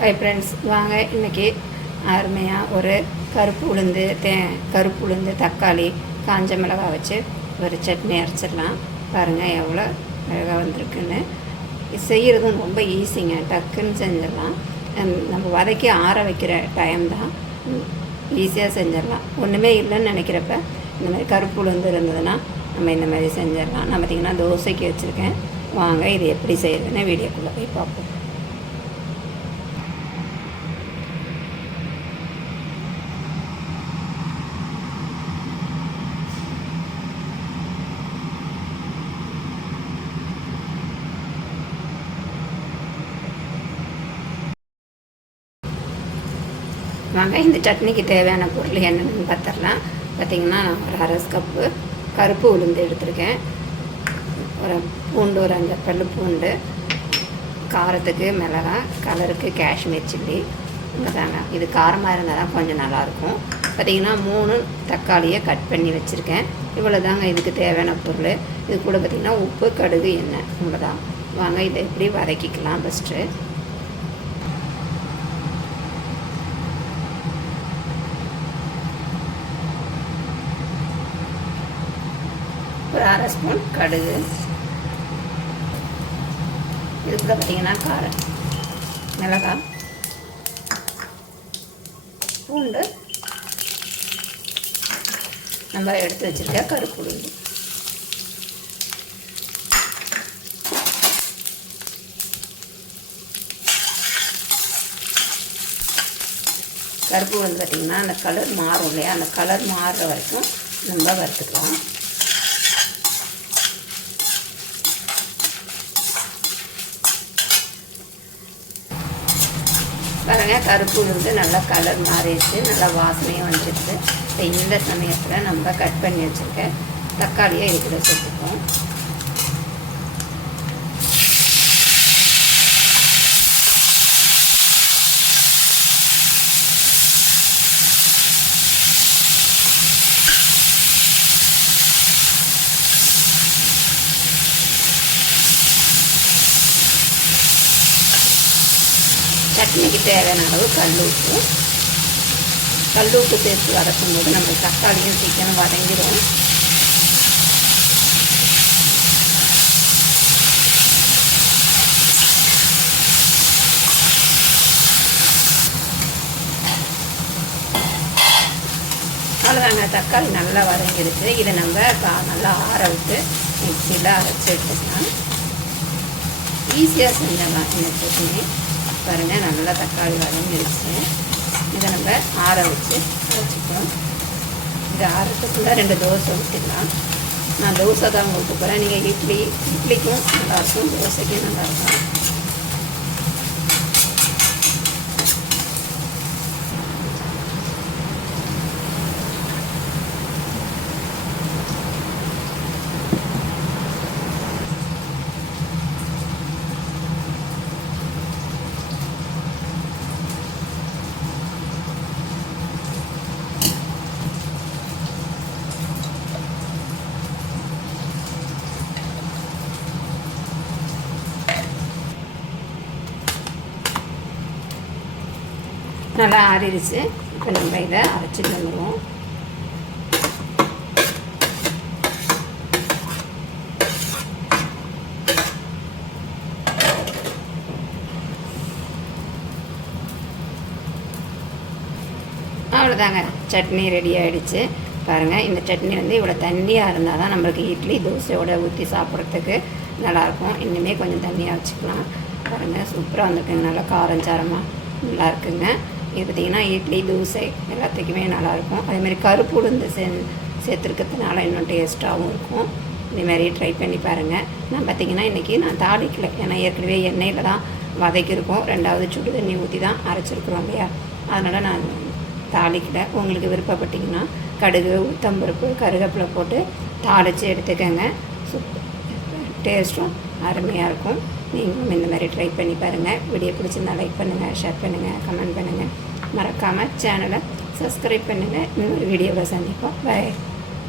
Hi friends, வாங்க இன்றைக்கி அருமையாக ஒரு கருப்பு உளுந்து தக்காளி காஞ்ச மிளகாய் வச்சு ஒரு சட்னி அரைச்சிடலாம். பாருங்கள் எவ்வளோ அழகாக வந்திருக்குன்னு. இது செய்கிறதும் ரொம்ப ஈஸிங்க, டக்குன்னு செஞ்சிடலாம். நம்ம வதக்கி ஆற வைக்கிற டைம் தான், ஈஸியாக செஞ்சிடலாம். ஒன்றுமே இல்லைன்னு நினைக்கிறப்ப இந்த மாதிரி கருப்பு உளுந்து இருந்ததுன்னா நம்ம இந்த மாதிரி செஞ்சிடலாம். நான் பார்த்திங்கன்னா தோசைக்கு வச்சுருக்கேன். வாங்க இது எப்படி செய்யுதுன்னு வீடியோக்குள்ளே போய் பார்ப்போம். வாங்க இந்த சட்னிக்கு தேவையான பொருள் என்னென்னு பார்த்துடலாம். பார்த்திங்கன்னா நான் ஒரு அரை கப்பு கருப்பு உளுந்து எடுத்திருக்கேன். ஒரு பூண்டு, ஒரு 5 பல்லு பூண்டு, காரத்துக்கு மிளகாய், கலருக்கு காஷ்மீர் சில்லி. தாங்க இது காரமாக இருந்தால் தான் கொஞ்சம் நல்லாயிருக்கும். பார்த்திங்கன்னா 3 தக்காளியை கட் பண்ணி வச்சுருக்கேன். இவ்வளோ தாங்க இதுக்கு தேவையான பொருள். இது கூட பார்த்திங்கன்னா உப்பு, கடுகு, எண்ணெய் இவ்வளோ தான். வாங்க இதை எப்படி வதக்கிக்கலாம். ஃபஸ்ட்டு ஒரு அரை ஸ்பூன் கடுகு, இது கூட பார்த்திங்கன்னா காரம், மிளகாய், பூண்டு, நம்ம எடுத்து வச்சுருக்க கருப்பு உளுந்து. கருப்பு உளுந்து பார்த்திங்கன்னா அந்த கலர் மாறும் இல்லையா, அந்த கலர் மாறுற வரைக்கும் நம்ம வறுத்துக்கலாம். பாருங்கள் கருப்பு உளுந்து நல்லா கலர் மாறிடுச்சு, நல்லா வாசனையும் வந்துடுச்சு. இந்த சமயத்தில் நம்ம கட் பண்ணி வச்சுருக்க தக்காளியை இதுக்குள்ள சேர்த்துப்போம். சட்னிக்கு தேவையான அளவு கல் உப்பு சேர்த்து வதக்கும்போது நம்ம தக்காளியும் சீக்கிரம் வதங்கிடும். அவ்வளோதாங்க, தக்காளி நல்லா வதங்கிடுச்சு. இதை நம்ம நல்லா ஆற விட்டு மிக்சியில் அரைச்சி வச்சுக்கலாம். ஈஸியாக செஞ்சிடலாம் இந்த சட்னி. பாருங்கள் நல்லா தக்காளி வதங்கிடுச்சு. இதை நம்ம ஆற வச்சு வச்சுக்கலாம். இது ஆறத்துக்குள்ளே 2 தோசை ஊற்றிக்கலாம். நான் தோசை தான் ஊற்ற போகிறேன். நீங்கள் இட்லிக்கும் நல்லாயிருக்கும், தோசைக்கும் நல்லாயிருக்கும். நல்லா ஆறிடுச்சு. இப்போ நம்ம இதை அரைச்சிட்டு வந்துடுவோம். அவ்வளோதாங்க, சட்னி ரெடி ஆகிடுச்சு. பாருங்கள் இந்த சட்னி இவ்வளோ தண்ணியாக இருந்தால் தான் நம்மளுக்கு இட்லி தோசையோடு ஊற்றி சாப்பிட்றதுக்கு நல்லாயிருக்கும். இன்னுமே கொஞ்சம் தண்ணியாக வச்சுக்கலாம். பாருங்கள் சூப்பராக வந்துருக்குங்க, நல்லா காரம் சாரமாக நல்லா இருக்குங்க. இது பார்த்திங்கன்னா இட்லி தோசை எல்லாத்துக்குமே நல்லாயிருக்கும். அதேமாதிரி கருப்பு உளுந்து சேர்த்துருக்கிறதுனால இன்னும் டேஸ்ட்டாகவும் இருக்கும். இதேமாதிரி ட்ரை பண்ணி பாருங்கள். நான் பார்த்திங்கன்னா இன்றைக்கி நான் தாளிக்கலை, ஏன்னா ஏற்கனவே எண்ணெயில் தான் வதக்கியிருக்கோம். 2வது சுடு தண்ணி ஊற்றி தான் அரைச்சிருக்கிறோம் இல்லையா, அதனால் நான் தாளிக்கலை. உங்களுக்கு விருப்பப்பட்டிங்கன்னா கடுகு, உளுத்தம்பருப்பு, கருவேப்பிலை போட்டு தாளித்து எடுத்துக்கோங்க. சூப்பர் டேஸ்ட்டும் அருமையாக இருக்கும். நீங்களும் இந்த மாதிரி ட்ரை பண்ணி பாருங்கள். வீடியோ பிடிச்சிருந்தா லைக் பண்ணுங்கள், ஷேர் பண்ணுங்கள், கமெண்ட் பண்ணுங்கள். மறக்காமல் சேனலை சப்ஸ்கிரைப் பண்ணுங்கள். இன்னொரு வீடியோவில் சந்திப்போம். பாய்.